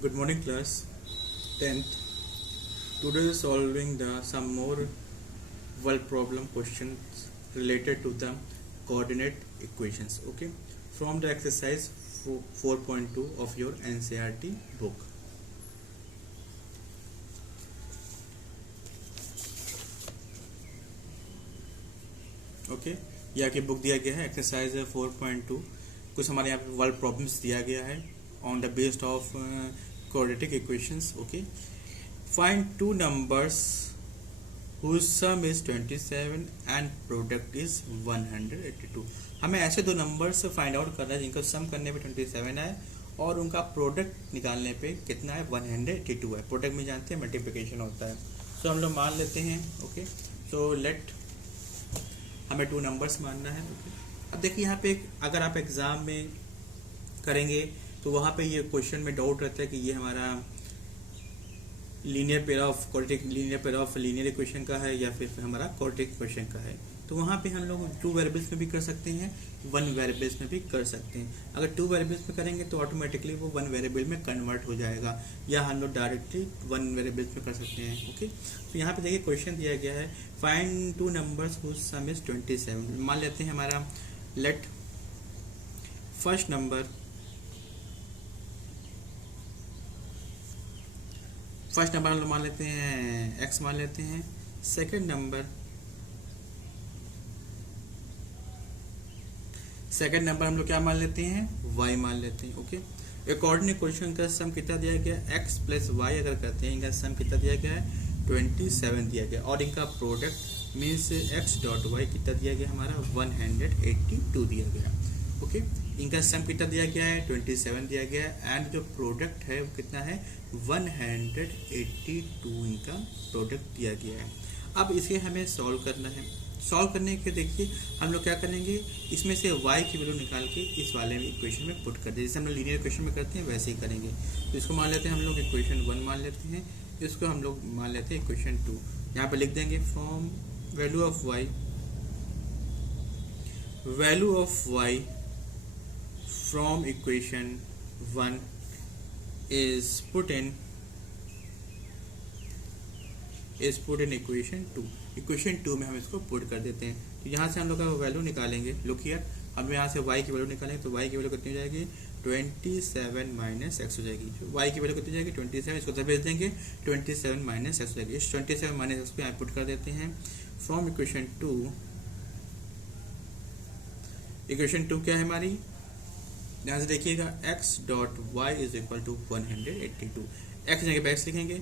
Good morning, class. 10th. Today solving the some more world problem questions related to the coordinate equations. Okay, from the exercise 4.2 of your NCERT book. Okay, ये आगे book दिया गया है exercise 4.2। कुछ हमारे यहाँ पे world problems दिया गया है on the based of quadratic equations. Okay, find two numbers whose sum is 27 and product is 182. हमें ऐसे दो नंबर्स फाइंड आउट करना है जिनका सम करने पे 27 है और उनका प्रोडक्ट निकालने पे कितना है 182 है। प्रोडक्ट में जानते हैं मल्टीप्लिकेशन होता है। सो हम लोग मान लेते हैं। ओके, सो लेट हमें टू नंबर्स मानना है। ओके, अब देखिए यहाँ पे अगर आप एग्जाम में करेंगे तो वहाँ पे ये क्वेश्चन में डाउट रहता है कि ये हमारा linear pair of quadratic linear equation का है या फिर हमारा क्वाड्रेटिक इक्वेशन का है। तो वहाँ पे हम लोग टू वेरिएबल्स में भी कर सकते हैं, वन वेरिएबल्स में भी कर सकते हैं। अगर टू वेरिएबल्स में करेंगे तो ऑटोमेटिकली वो वन वेरिएबल में कन्वर्ट हो जाएगा, या हम लोग डायरेक्टली वन वेरिएबल्स में कर सकते हैं। ओके, तो यहाँ पे देखिए क्वेश्चन दिया गया है find two numbers whose sum is 27। मान लेते हैं हमारा लेट फर्स्ट नंबर हम लोग मान लेते हैं x मान लेते हैं। सेकंड नंबर हम लोग क्या मान लेते हैं y मान लेते हैं। ओके, अकॉर्डिंग क्वेश्चन का सम कितना दिया गया x प्लस y अगर करते हैं इनका सम कितना दिया गया है 27 दिया गया और इनका product means x dot y कितना दिया गया हमारा 182 दिया गया। ओके, इनका सम कितना दिया गया है 27 दिया गया है एंड जो प्रोडक्ट है वो कितना है 182 इनका प्रोडक्ट दिया गया है। अब इसे हमें सॉल्व करना है। सॉल्व करने के देखिए हम लोग क्या करेंगे, इसमें से y की वैल्यू निकाल के इस वाले में इक्वेशन में पुट कर दे, जैसे हम लोग लीनियर इक्वेशन में करते हैं वैसे ही करेंगे। तो इसको मान लेते हैं हम लोग इक्वेशन 1 मान लेते हैं, इसको हम लोग मान लेते हैं इक्वेशन 2। यहाँ पे लिख देंगे from value of y from equation 1 is put in equation 2। Equation 2 में हम इसको पुट कर देते हैं। तो यहाँ से हम लोग का वैल्यू निकालेंगे। लुक हियर, हम यहाँ से y की वैल्यू निकालेंगे तो y की वैल्यू कितनी हो जाएगी 27 माइनस एक्स हो जाएगी। y की वैल्यू कितनी हो जाएगी 27, इसको तो भेज देंगे 27 माइनस एक्स हो जाएगी। इस 27 माइनस एक्स को यहाँ पुट कर देते हैं फ्रॉम इक्वेशन 2 क्या है हमारी, यहाँ से देखिएगा x dot Y is equal to 182। x जगह पे x लिखेंगे,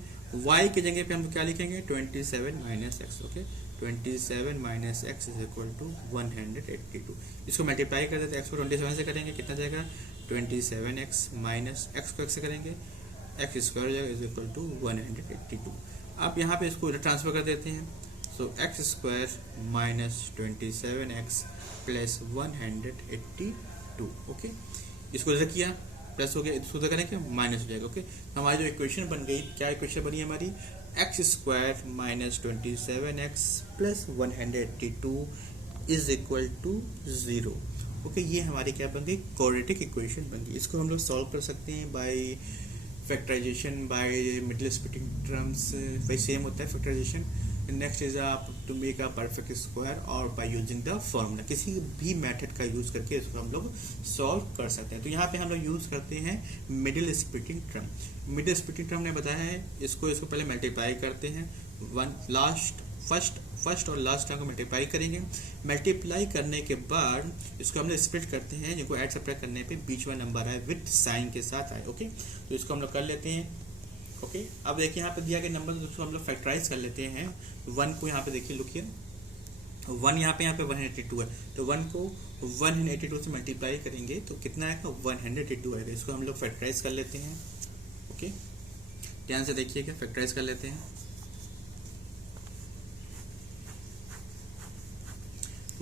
y की जगह पे हम क्या लिखेंगे 27 minus X. Okay, 27 minus X is equal to 182। इसको मल्टीप्लाई कर देते हैं, x को 27 से करेंगे कितना जाएगा 27x माइनस एक्स को x से करेंगे x स्क्वायर हो जाएगा इज इक्वल टू 182। अब यहाँ पे इसको ट्रांसफर कर देते हैं। So x square minus 27x plus 182। Okay, इसको जैसे किया प्लस हो गया, इसको तो करेंगे माइनस हो जाएगा। ओके, तो हमारी जो इक्वेशन बन गई, क्या इक्वेशन बनी हमारी X square minus 27x plus 182 is equal to 0। Okay, ये हमारी क्या बन गई क्वाड्रेटिक इक्वेशन बन गई। इसको हम लोग सॉल्व कर सकते हैं by factorization, by middle splitting terms, वही सेम होता है फैक्टराइजेशन। नेक्स्ट इज आप to make a perfect square और बाय यूजिंग द फॉर्मूला, किसी भी मेथड का यूज करके इसको हम लोग सॉल्व कर सकते हैं। तो यहाँ पे हम लोग यूज करते हैं middle splitting term. Middle splitting term ने बताया है इसको पहले मल्टीप्लाई करते हैं, फर्स्ट और लास्ट टर्म को मल्टीप्लाई करेंगे। मल्टीप्लाई करने के बाद इसको हम लोग स्प्लिट करते हैं, जिनको ऐड सब्ट्रैक्ट करने पे बीच में नंबर आए विद साइन के साथ आए। ओके, तो इसको हम लोग कर लेते हैं। ओके, अब देखिए यहाँ पे दिया गया नंबर तो हम लोग फैक्टराइज कर लेते हैं। 1 को यहाँ पे देखिए, लुकिए 1 यहाँ पे 182 है, तो 1 को 182 से मल्टीप्लाई करेंगे तो कितना आएगा 182 आएगा। इसको हम लोग फैक्टराइज कर लेते हैं। ओके, ध्यान से देखिएगा, फैक्टराइज कर लेते हैं।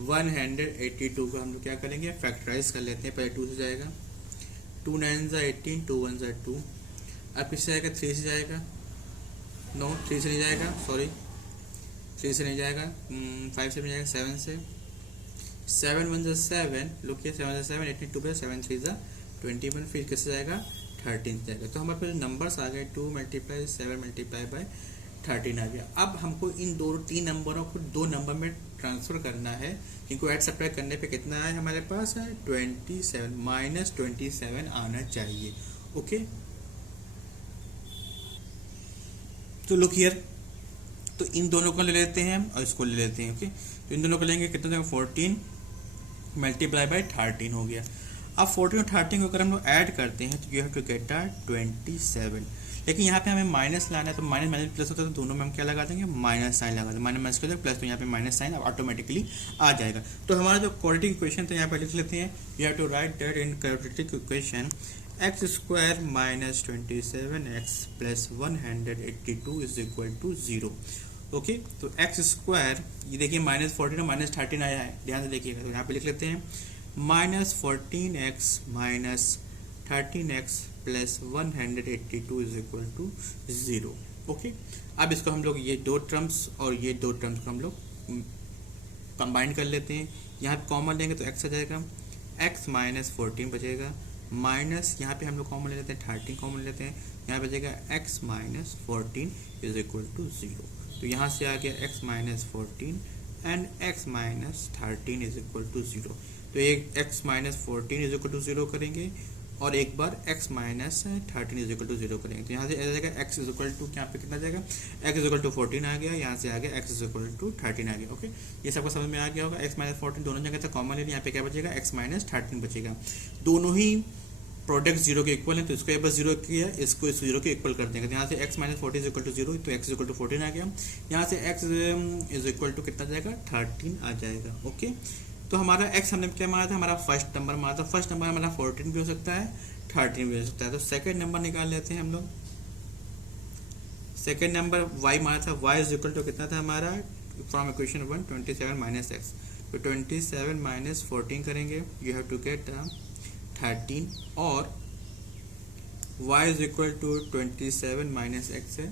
182 को हम लोग क्या करेंगे फैक्टराइज कर लेते हैं। पहले 2 से जाएगा, 2 9 ज़ा 18, 2 1 ज़ा 2। अब किससे जाएगा 3 से जाएगा, नो 3 से नहीं जाएगा, सॉरी 3 से नहीं जाएगा, 5 से नहीं जाएगा, 7 से, 7 1 ज़ा 7, लुक 7 ज़ा 7, 82 पे 7 3 ज़ा 21, फिर किससे जाएगा 13 जाएगा। तो हमारे पास नंबर्स आ गए 2 मल्टीप्लाई 7 मल्टीप्लाई बाय 13 आ गया। अब हमको इन दो 3 नंबरों को 2 नंबर में ट्रांसफर करना है, इनको ऐड सब्ट्रैक्ट करने पे कितना है हमारे पास है 27 माइनस 27 आना चाहिए। ओके, तो लुक हियर, तो इन दोनों को ले लेते हैं हम और इसको ले लेते हैं। ओके, तो इन दोनों को लेंगे, कितना जाएगा 14 मल्टीप्लाई बाय 13 हो गया। अब 14 और 13 को अगर हम लोग ऐड करते हैं तो यू हैव टू गेट 27, लेकिन यहाँ पे हमें माइनस लाना है, तो माइनस माइनस प्लस होता है तो दोनों में हम क्या लगा देंगे माइनस साइन लगा देंगे, माइनस माइनस कर प्लस, तो यहाँ पे माइनस साइन ऑटोमेटिकली आ जाएगा। तो हमारा जो क्वाड्रेटिक इक्वेशन तो यहाँ पे लिख लेते हैं, you have to write that in quadratic equation X square minus 27x plus 182 is equal to 0। Okay, तो एक्स स्क्वायर, ये देखिए माइनस 14 और माइनस 13 आया है, ध्यान से देखिएगा। तो यहाँ पे लिख लेते हैं minus 14x minus 13x plus 182 is equal to 0। Okay, अब इसको हम लोग ये दो टर्म्स और ये दो टर्म्स को हम लोग कंबाइन कर लेते हैं। यहाँ पे कॉमन लेंगे तो x आ जाएगा, x माइनस 14 बचेगा, माइनस यहाँ पे हम लोग कॉमन ले लेते हैं 13 कॉमन लेते हैं, यहाँ पे बचेगा x minus 14 is equal to 0। तो यहाँ से आ गया x minus 14 and x minus 13 is equal to 0। तो एक x minus 14 is equal to 0 करेंगे और एक बार x minus 13 is equal to 0 करेंगे। तो यहाँ से आ जाएगा x इज इक्वल टू, यहाँ पे कितना जाएगा x इज इक्वल टू 14 आ गया, यहाँ से आ गया x इज इक्वल टू 13 आ गया। ओके, ये सबको समझ में आ गया होगा। x माइनस 14 दोनों जगह से कॉमन ले लिया, यहाँ पे क्या बचेगा x माइनस 13 बचेगा। दोनों ही प्रोडक्ट 0 के इक्वल है, तो इसको एक बार 0 किया, इसको इस 0 के इक्वल कर देंगे। तो यहाँ से x minus 14 is equal to 0, तो x इज इक्वल टू 14 आ गया। यहाँ से x इज इक्वल टू कितना जाएगा 13 आ जाएगा। ओके, तो हमारा x हमने क्या माना था, हमारा फर्स्ट नंबर माना था। फर्स्ट नंबर हमारा 14 भी हो सकता है, 13 भी हो सकता है। तो सेकंड नंबर निकाल लेते हैं हम लोग। सेकंड नंबर y माना था, y इज इक्वल टू कितना था हमारा फ्रॉम इक्वेशन 1 27 माइनस x। तो 27 माइनस 14 करेंगे, यू हैव टू गेट 13, और y is equal to 27 minus x है,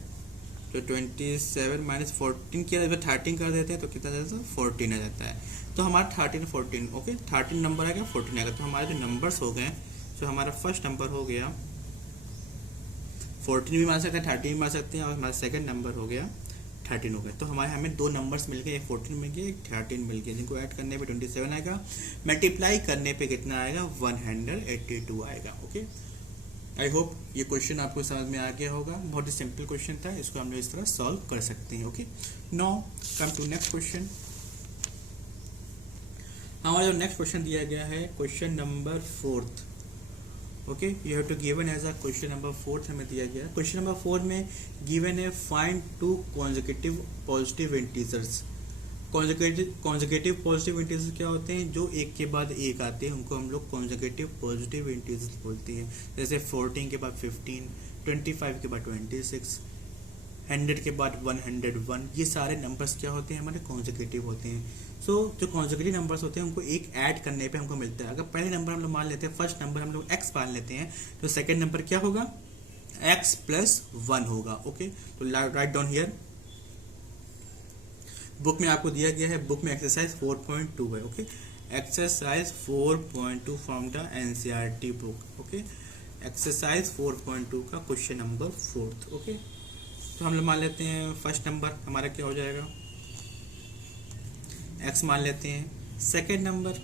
तो 27 माइनस 14 किया, 13 कर देते हैं तो कितना जाता है 14 आ जाता है। तो हमारा 13 14, ओके 13 नंबर आएगा 14 आएगा। तो हमारे जो नंबर्स हो गए, तो हमारा फर्स्ट नंबर हो गया 14 भी मान सकते हैं, 13 भी मान सकते हैं, और हमारा सेकंड नंबर हो गया 13 हो गया। तो हमारे हमें दो नंबर्स मिल गए, एक 14 मिल गया, एक 13 मिल गया, जिनको ऐड करने पे 27 आएगा, मल्टीप्लाई करने पे कितना आएगा 182 आएगा। ओके, आई होप ये क्वेश्चन आपको समझ में आ गया होगा। बहुत ही सिंपल क्वेश्चन था, इसको हम लोग इस तरह सॉल्व कर सकते हैं। Okay, now come to next question. हमारा जो नेक्स्ट क्वेश्चन दिया गया है question number 4। Okay, you have to given as a question number 4 हमें दिया गया। क्वेश्चन नंबर 4 में गिवन है find 2 consecutive positive integers. Consecutive positive integers क्या होते हैं, जो एक के बाद एक आते हैं, उनको हम लोग कॉन्जिक्यूटिव पॉजिटिव इंटीजर्स बोलते हैं। जैसे 14 के बाद 15, 25 के बाद 26, 100 के बाद 101, ये सारे नंबर्स क्या होते हैं हमारे कॉन्जिक्यूटिव होते हैं। सो जो कॉन्जिक्यूटिव नंबर्स होते हैं उनको एक ऐड करने पे हमको मिलता है। अगर पहले नंबर हम लोग मान लेते हैं, फर्स्ट नंबर हम लोग x मान लेते हैं, तो सेकंड नंबर क्या होगा x प्लस 1 होगा। ओके, तो राइट डाउन हियर, बुक में आपको दिया गया है, बुक में एक्सरसाइज 4.2 है। Okay, exercise 4.2 from the NCERT book. Okay, exercise 4.2 का क्वेश्चन नंबर 4। ओके, तो हम लोग मान लेते हैं फर्स्ट नंबर हमारा क्या हो जाएगा x मान लेते हैं, सेकेंड नंबर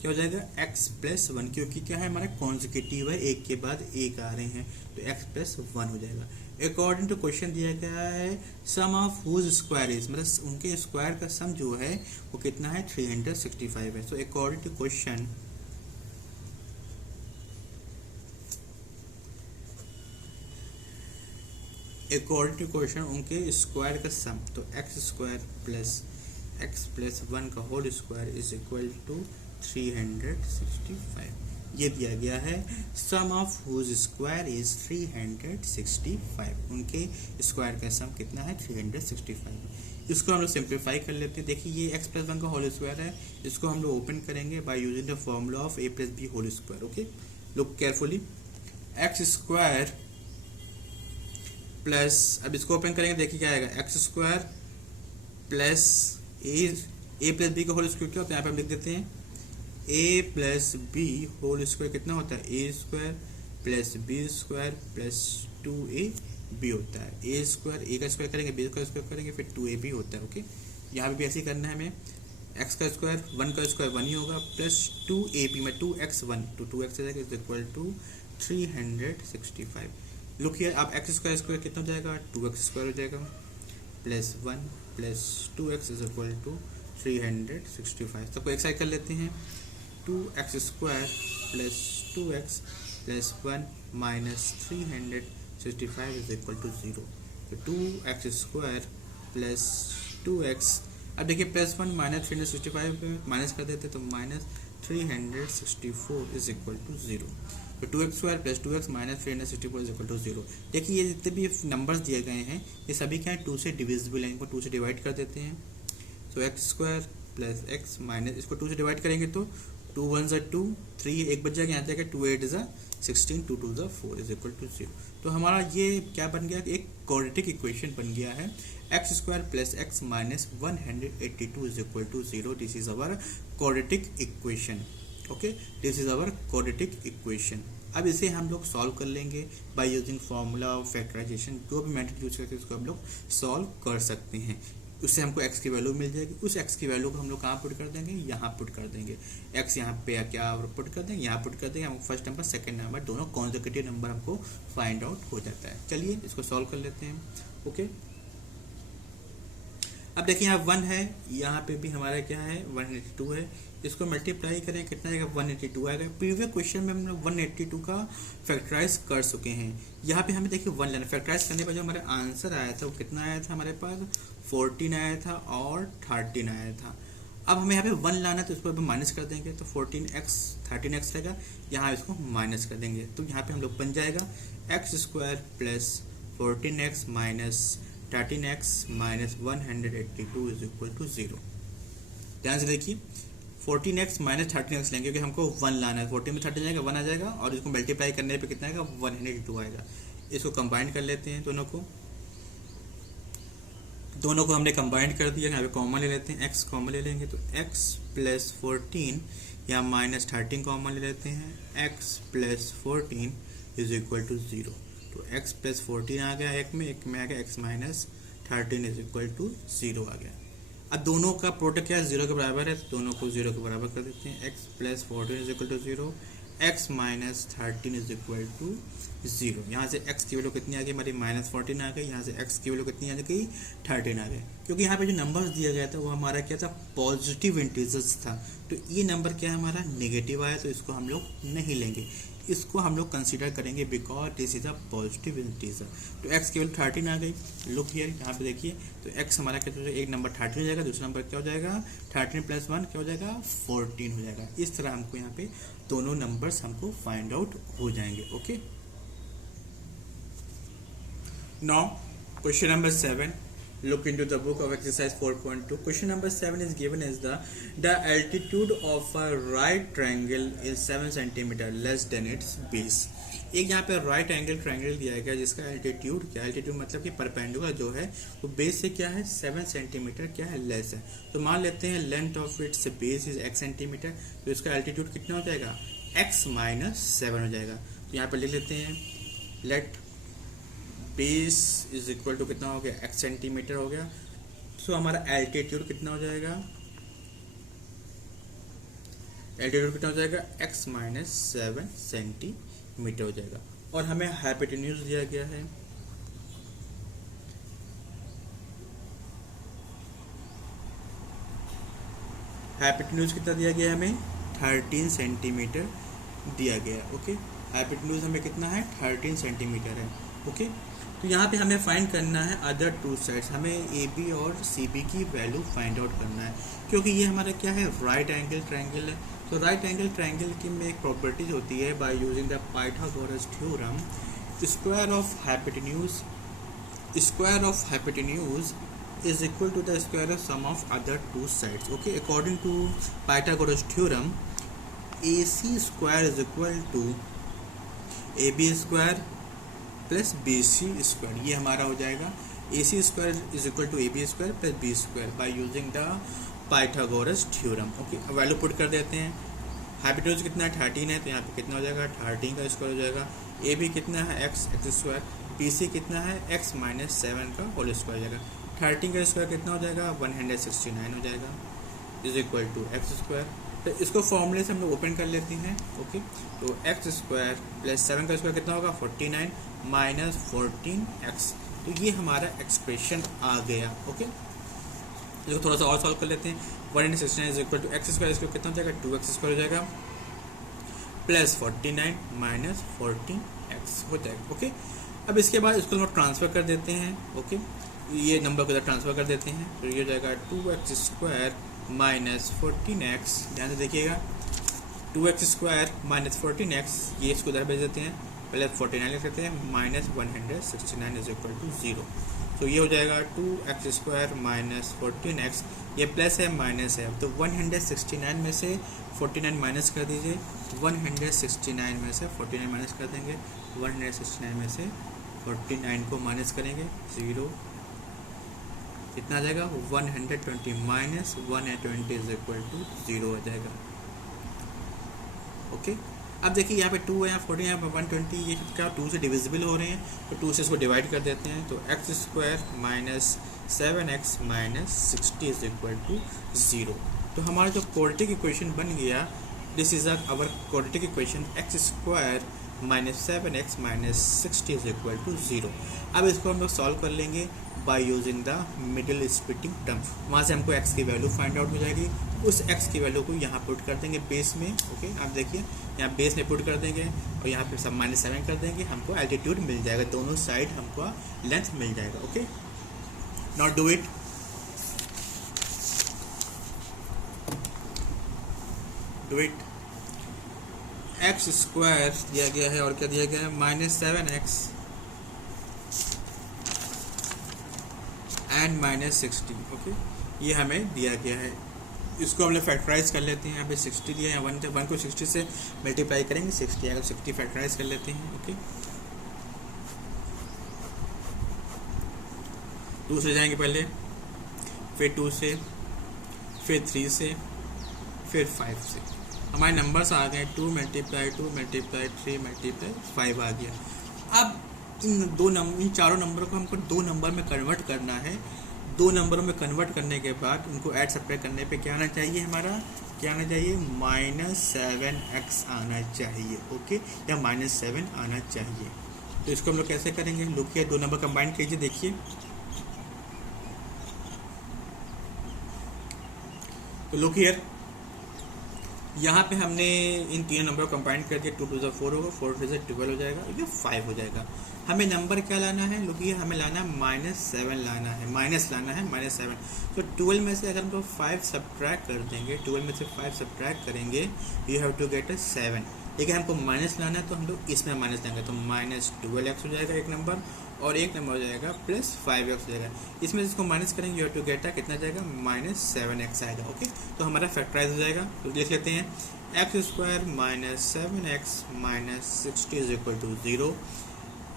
क्या हो जाएगा x प्लस 1, क्योंकि क्या है हमारा कॉन्जिक्यूटिव है, एक के बाद एक आ रहे हैं, तो x प्लस 1 हो जाएगा। अकॉर्डिंग टू क्वेश्चन दिया गया है sum of whose square is, मतलब उनके स्क्वायर का सम जो है वो कितना है 365 है। सो अकॉर्डिंग टू क्वेश्चन उनके स्क्वायर का सम, तो x square plus x plus 1 का whole square is equal to 365, ये दिया गया है। Sum of whose square is 365, उनके स्क्वायर का सम कितना है 365। इसको हम लोग सिंप्लीफाई कर लेते हैं। देखिए ये x प्लस 1 का होल स्क्वायर है, इसको हम लोग ओपन करेंगे by using the formula of a plus b whole square. Okay, look carefully, x square plus, अब इसको ओपन करेंगे, देखिए क्या आएगा X square plus A plus B का होल स्क्वायर क्या होता है, यहाँ पे हम लिख देते हैं a plus B whole square कितना होता है A square plus B square plus 2ab होता है। ए स्क्वायर, ए का स्क्वायर करेंगे, बी का स्क्वायर करेंगे, फिर 2ab होता है। ओके, यहाँ पे भी ऐसे ही करना है हमें। एक्स का स्क्वायर 1 का स्क्वायर 1 ही होगा, प्लस 2ab में 2x1 तो 2x हो जाएगा is equal to 365। Look here, आप एक्स स्क्वायर स्क्वायर कितना हो जाएगा, 2x स्क्वायर हो जाएगा, plus 1 plus 2x is equal to 365। सबको एक साइड कर लेते हैं। 2x square plus 2x plus 1 minus 365 is equal to 0। तो 2x स्क्वायर प्लस 2x, अब देखिए प्लस 1 माइनस 365 माइनस कर देते तो माइनस 364 इज इक्वल टू 0। तो 2x square plus 2x minus 364 is equal to 0। देखिए ये जितने भी नंबर्स दिए गए हैं ये सभी क्या है 2 से डिविजिबल हैं, इनको 2 से डिवाइड कर देते हैं। तो X square plus X minus, इसको 2 से डिवाइड करेंगे तो 2 1 ज़ा 2, 3 एक बच जाएगा, यहाँ जाएगा 2 8 ज़ा 16, 2 2 ज़ा 4 इज इक्वल टू 0। तो हमारा ये क्या बन गया, एक क्वाड्रेटिक इक्वेशन बन गया है। X square plus X minus 182 is equal to 0। This is our quadratic equation. Okay, this is our quadratic equation. अब इसे हम लोग सॉल्व कर लेंगे by using formula of factorization. जो भी मेथड यूज करके इसको हम लोग सॉल्व कर सकते हैं। उससे हमको x की वैल्यू मिल जाएगी। उस x की वैल्यू को हम लोग कहाँ पुट कर देंगे, यहाँ पुट कर देंगे। x यहाँ पे क्या पुट कर देंगे, यहाँ पुट कर देंगे। हमको फर्स्ट नंबर सेकंड नंबर दोनों कॉन्सेक्यूटिव नंबर हमको फाइंड आउट हो जाता है। चलिए इसको सॉल्व कर लेते हैं। ओके, अब देखिए यहाँ 1 है, यहाँ पे भी हमारा क्या है 182 है। इसको मल्टीप्लाई करें कितना आएगा, 182 आएगा। प्रीवियस क्वेश्चन में हमने 182 का फैक्टराइज कर चुके हैं। यहाँ पे हमें देखिए 1 लेना, फैक्टराइज करने पर जो हमारा आंसर आया था वो कितना आया था, हमारे पास 14 आया था और 13 आया था। अब हमें यहाँ पे 1 लाना है तो इसको माइनस कर देंगे तो 14x 13x रहेगा, यहाँ इसको माइनस कर देंगे तो यहाँ पे हम लोग बन जाएगा X square plus 14x minus 13x minus 182 is equal to 0। ध्यान से देखिए 14x माइनस 13x लेंगे क्योंकि हमको 1 लाना है। 14 में 13 जाएगा 1 आ जाएगा और इसको मल्टीप्लाई करने पे कितना आएगा 182 आएगा। इसको कंबाइन कर लेते हैं, दोनों को हमने कंबाइन कर दिया। यहाँ पे कॉमन ले लेते हैं, x कॉमन ले लेंगे तो x प्लस 14 या माइनस 13 कॉमन ले लेते हैं, x plus 14 is equal to 0। तो x प्लस 14 आ गया, एक में आ गया x minus 13 is equal to 0 आ गया। अब दोनों का प्रोडक्ट क्या है 0 के बराबर है, तो दोनों को 0 के बराबर कर देते हैं। x plus 14 is equal to 0, x minus 13 is equal to 0। यहाँ से x की वैल्यू कितनी आ गई हमारी माइनस 14 आ गई, यहाँ से x की वैल्यू कितनी आ गई 13 आ गई। क्योंकि यहाँ पे जो नंबर्स दिया गया था वो हमारा क्या था पॉजिटिव इंटीजर्स था, तो ये नंबर क्या है हमारा नेगेटिव आया, तो इसको हम लोग नहीं लेंगे, इसको हम लोग कंसीडर करेंगे because this is a positive integer. तो x की वैल्यू 13 आ गई। लुक हियर, यहाँ पे देखिए तो x हमारा क्या हो जाएगा, एक नंबर 13 हो जाएगा, दूसरा नंबर क्या हो जाएगा 13 प्लस 1 क्या हो जाएगा 14 हो जाएगा। इस तरह हमको यहाँ पे दोनों नंबर्स हमको फाइंड आउट हो जाएंगे। Okay, now question number 7, look into the book of exercise 4.2. Question number 7 is given as the altitude of a right triangle is 7 centimeter less than its base. एक यहाँ पे राइट एंगल ट्रायंगल दिया गया जिसका altitude क्या, altitude मतलब कि perpendicular जो है वो बेस से क्या है 7 सेंटीमीटर क्या है लेस है। तो मान लेते हैं length of its base is x centimetre, तो इसका एल्टीट्यूड कितना हो जाएगा x माइनस 7 हो जाएगा। तो यहाँ पर लिख लेते हैं let base is equal to कितना हो गया x सेंटीमीटर हो गया। सो हमारा एल्टीट्यूड कितना हो जाएगा, एल्टीट्यूड कितना हो जाएगा x माइनस 7 सेंटीमीटर हो जाएगा। और हमें हाइपोटेन्यूज दिया गया है हाइपोटेन्यूज कितना दिया गया है हमें 13 सेंटीमीटर दिया गया है। ओके, हाइपोटेन्यूज हमें कितना है 13 सेंटीमीटर है। ओके, तो यहाँ पे हमें फाइंड करना है अदर टू साइड्स, हमें ए बी और सी बी की वैल्यू फाइंड आउट करना है क्योंकि ये हमारा क्या है राइट एंगल ट्रायंगल है। तो राइट एंगल ट्रायंगल की में एक प्रॉपर्टीज होती है bye using the Pythagoras theorem, square of hypotenuse is equal to the square of sum of other two sides. Okay, according to Pythagoras theorem, AC square is equal to AB square plus BC square, ये हमारा हो जाएगा AC square is equal to AB square plus B square by using the Pythagoras theorem. Okay, value put कर देते हैं। Hypotenuse कितना है 13 है, तो यहाँ पे कितना हो जाएगा 13 का स्क्वायर हो जाएगा ए बी कितना है एक्स स्क्वायर, बी सी कितना है एक्स माइनस 7 का होल स्क्वायर हो जाएगा, 13 का स्क्वायर कितना हो जाएगा 169 हो जाएगा, is equal to X square. तो इसको फॉर्मूले से हम लोग ओपन कर लेते हैं। ओके, तो एक्स स्क्वायर प्लस 7 का स्क्वायर कितना होगा 49 माइनस 14x, तो ये हमारा एक्सप्रेशन आ गया। ओके, इसको थोड़ा सा और सॉल्व कर लेते हैं। 169 is equal to X square, इसको कितना हो जाएगा 2x स्क्वायर हो जाएगा, प्लस 49 माइनस 14x हो जाएगा। ओके, अब इसके बाद इसको हम ट्रांसफ़र कर देते हैं। ओके, ये नंबर को इधर ट्रांसफ़र कर देते हैं, तो ये हो जाएगा 2x स्क्वायर माइनस 14x, ध्यान से देखिएगा 2x स्क्वायर माइनस 14x, ये इसको इधर भेज देते हैं, पहले 49 लिख देते हैं, माइनस 169 इज इक्वल टू 0। तो ये हो जाएगा 2x स्क्वायर माइनस 14x, ये प्लस है माइनस है, तो 169 में से 49 माइनस कर दीजिए, 169 में से 49 माइनस कर देंगे, 169 में से 49 को माइनस करेंगे 0, कितना आ जाएगा 120 माइनस 120 इज इक्वल टू 0 आ जाएगा। ओके, अब देखिए यहाँ पे 2 है, यहाँ 40 यहाँ पे 120, ये क्या 2 से डिविजिबल हो रहे हैं, तो 2 से इसको डिवाइड कर देते हैं, तो X square minus 7x minus 60 is equal to 0। तो हमारा जो क्वाड्रेटिक इक्वेशन बन गया, this is our quadratic equation X square minus 7x minus 60 is equal to 0। अब इसको हम लोग सॉल्व कर लेंगे by using the middle splitting term. वहाँ से हमको x की वैल्यू फाइंड आउट हो जाएगी, उस x की वैल्यू को यहाँ पुट कर देंगे बेस में। ओके, आप देखिए यहाँ बेस में पुट कर देंगे और यहाँ पे सब माइनस 7 कर देंगे, हमको एल्टीट्यूड मिल जाएगा, दोनों साइड हमको लेंथ मिल जाएगा। Okay, not do it, do it. X square दिया गया है और क्या दिया गया है minus 7x and minus 60। Okay, ये हमें दिया गया है, इसको हम लोग फैक्टराइज कर लेते हैं। यहाँ पे 60 दिया है, 1 को 60 से मल्टीप्लाई करेंगे 60 आएगा, 60 फैक्टराइज कर लेते हैं। ओके, 2 से जाएंगे पहले, फिर 2 से, फिर 3 से, फिर 5 से, हमारे नंबर्स आ गए 2 मल्टीप्लाई 2 मल्टीप्लाई 3 मल्टीप्लाई 5 आ गया। अब इन चारों नंबरों को हमको 2 नंबर में कन्वर्ट करना है। 2 नंबरों में कन्वर्ट करने के बाद उनको ऐड सब्ट्रैक्ट करने पे क्या आना चाहिए, हमारा क्या आना चाहिए -7x आना चाहिए। ओके, या -7 आना चाहिए। तो इसको हम लोग कैसे करेंगे, लुकिए 2 नंबर कंबाइन कीजिए, देखिए तो लुक हियर, यहाँ पे हमने इन 3 नंबर को कंबाइन कर दिया, 2 2 4 होगा, 4 2 12 हो जाएगा, ये 5 हो जाएगा। हमें नंबर क्या लाना है, लोग ये हमें लाना है -7 लाना है, माइनस लाना है -7। तो 12 में से अगर हम लोग 5 सब्ट्रैक्ट कर देंगे, 12 में से 5 सब्ट्रैक्ट करेंगे, यू हैव टू गेट 7। लेकिन हमको माइनस लाना है तो हम लोग इसमें माइनस लेंगे, तो -12x हो जाएगा एक नंबर, और एक नंबर हो जाएगा +5x हो जाएगा। इसमें इसको माइनस करेंगे, यू हैव टू गेट कितना जाएगा -7x आएगा। ओके, तो हमारा फैक्टराइज हो जाएगा। तो लिख लेते हैं X square -7x minus 60 is equal to 0,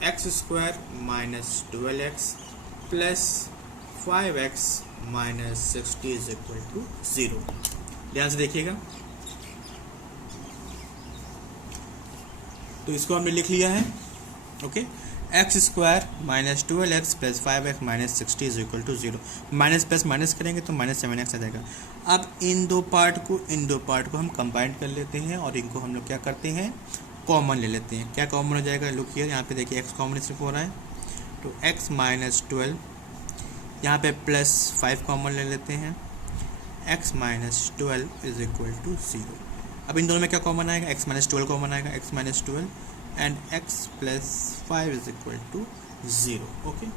X square -12x plus 5x minus 60 is equal to 0। ध्यान से देखिएगा, तो इसको हमने लिख लिया है। Okay, X square -12x plus 5x minus 60 is equal to 0। Minus plus minus करेंगे तो -7x आ जाएगा। अब इन दो पार्ट को हम कंबाइन कर लेते हैं और इनको हम लोग क्या करते हैं, कॉमन ले लेते हैं। क्या कॉमन हो जाएगा, लुक हियर, यहाँ पे देखिए x कॉमन सिर्फ हो रहा है, तो x -12, यहाँ पे +5 कॉमन ले लेते हैं, x -12 इज इक्वल टू 0। अब इन दोनों में क्या कॉमन आएगा, x -12 कॉमन आएगा, x -12 and x plus 5 is equal to 0। Okay,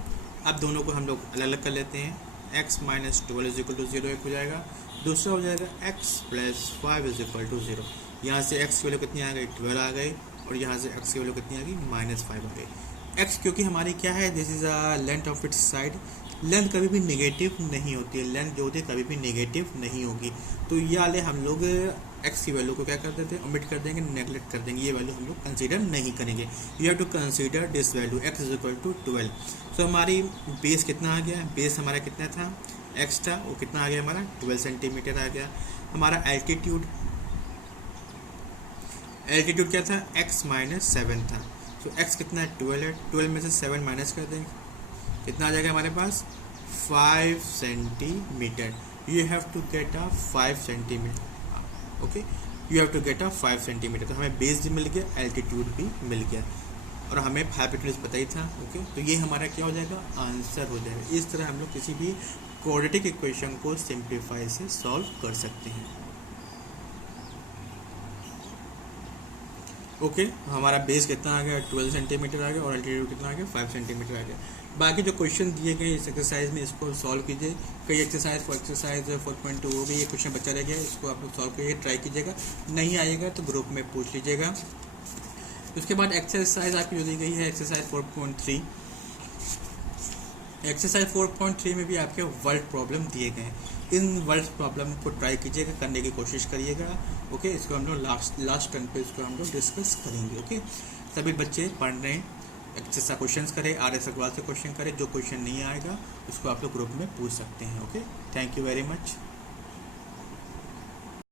अब दोनों को हम लोग अलग अलग कर लेते हैं, x -12 इज इक्वल टू 0 एक हो जाएगा, दूसरा हो जाएगा x plus 5 is equal to 0। यहाँ से x की वैल्यू कितनी आ गई 12 आ गई, और यहाँ से x की वैल्यू कितनी आ गई -5 आ गई। x क्योंकि हमारी क्या है, this is a length of its side, length कभी भी नेगेटिव नहीं होती है, लेंथ जो होती है कभी भी नेगेटिव नहीं होगी। तो ये वाले हम लोग x की वैल्यू को क्या कर देते हैं, ओमिट कर देंगे, नेगलेक्ट कर देंगे, ये वैल्यू हम लोग कंसीडर नहीं करेंगे। You have to consider this value x is equal to 12। So हमारी बेस कितना आ गया, बेस हमारा कितना था, x था, वो कितना आ गया हमारा 12 सेंटीमीटर आ गया। हमारा एल्टीट्यूड क्या था, x -7 था, सो x कितना है 12 है, 12 में से 7 माइनस कर देंगे, कितना आ जाएगा हमारे पास 5 centimetre. You have to get a 5 centimetre, okay, you have to get a 5 centimetre. तो हमें बेस भी मिल गया, एल्टीट्यूड भी मिल गया और हमें हाइपोटेन्यूज पता ही था, ओके। तो ये हमारा क्या हो जाएगा, आंसर हो जाएगा। इस तरह हम लोग किसी भी क्वाड्रेटिक इक्वेशन को सिंप्लीफाई से सॉल्व कर सकते हैं, ओके। हमारा बेस कितना आ गया 12 सेंटीमीटर आ गया और एल्टीट्यूड कितना आ गया 5 सेंटीमीटर आ गया। बाकी जो क्वेश्चन दिए गए इस एक्सरसाइज में इसको सॉल्व कीजिए। कई एक्सरसाइज 4.2 वो भी ये क्वेश्चन बचा रह गया, इसको आप लोग सॉल्व करिए, ट्राई कीजिएगा। नहीं आएगा तो ग्रुप में पूछ लीजिएगा। उसके बाद एक्सरसाइज आपकी जो दी गई है एक्सरसाइज 4.3, एक्सरसाइज 4.3 में भी आपके वर्ल्ड प्रॉब्लम दिए गए हैं। इन वर्ल्ड प्रॉब्लम को ट्राई कीजिएगा, करने की कोशिश करिएगा, ओके। इसको हम लोग लास्ट टर्न पे इसको हम लोग डिस्कस करेंगे, ओके। सभी बच्चे पढ़ रहे हैं, एक्स्ट्रा क्वेश्चन करें, RS अग्रवाल से क्वेश्चन करें। जो क्वेश्चन नहीं आएगा उसको आप लोग ग्रुप में पूछ सकते हैं, okay. Thank you very much.